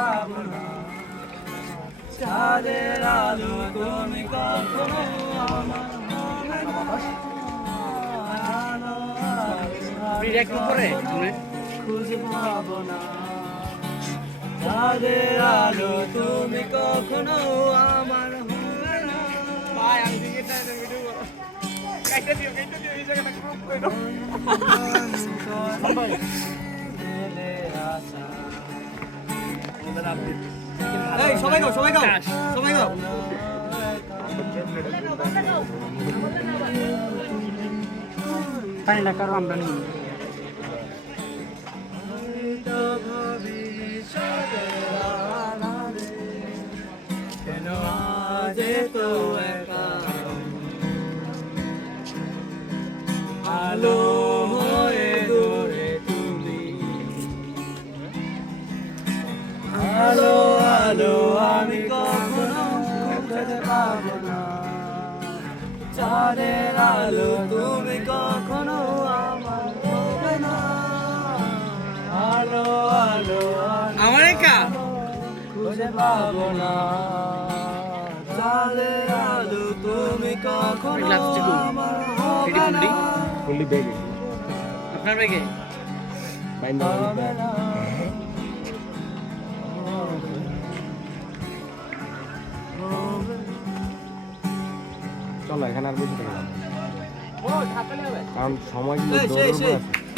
পাবো না চাঁদের আলো তুমি কখনো আমার হবে না খুঁজে পাবো না চাঁদের আলো তুমি কখনো আমার হবে না সবাই গাও সবাই গাও সবাই গাও পানি ডাকার আমরা নিই কেন আজ তো একা আলো হয়ে দূরে তুমি আলো আলো আমি কখনো খুঁজে পাবো না চাঁদের আলো তুমি কখনো আমার হবে না আলো আলো আমার একা খুঁজে পাবো না চাঁদের আলো তুমি কখনো আমার হবে না ফুললি বেগে আপনার ব্যাগে বাইন্দা হবে না চলো এখানে আর বেশি থাকবে না। কারণ সময় কিন্তু এই, দৌড়ের সেই, উপর আছে।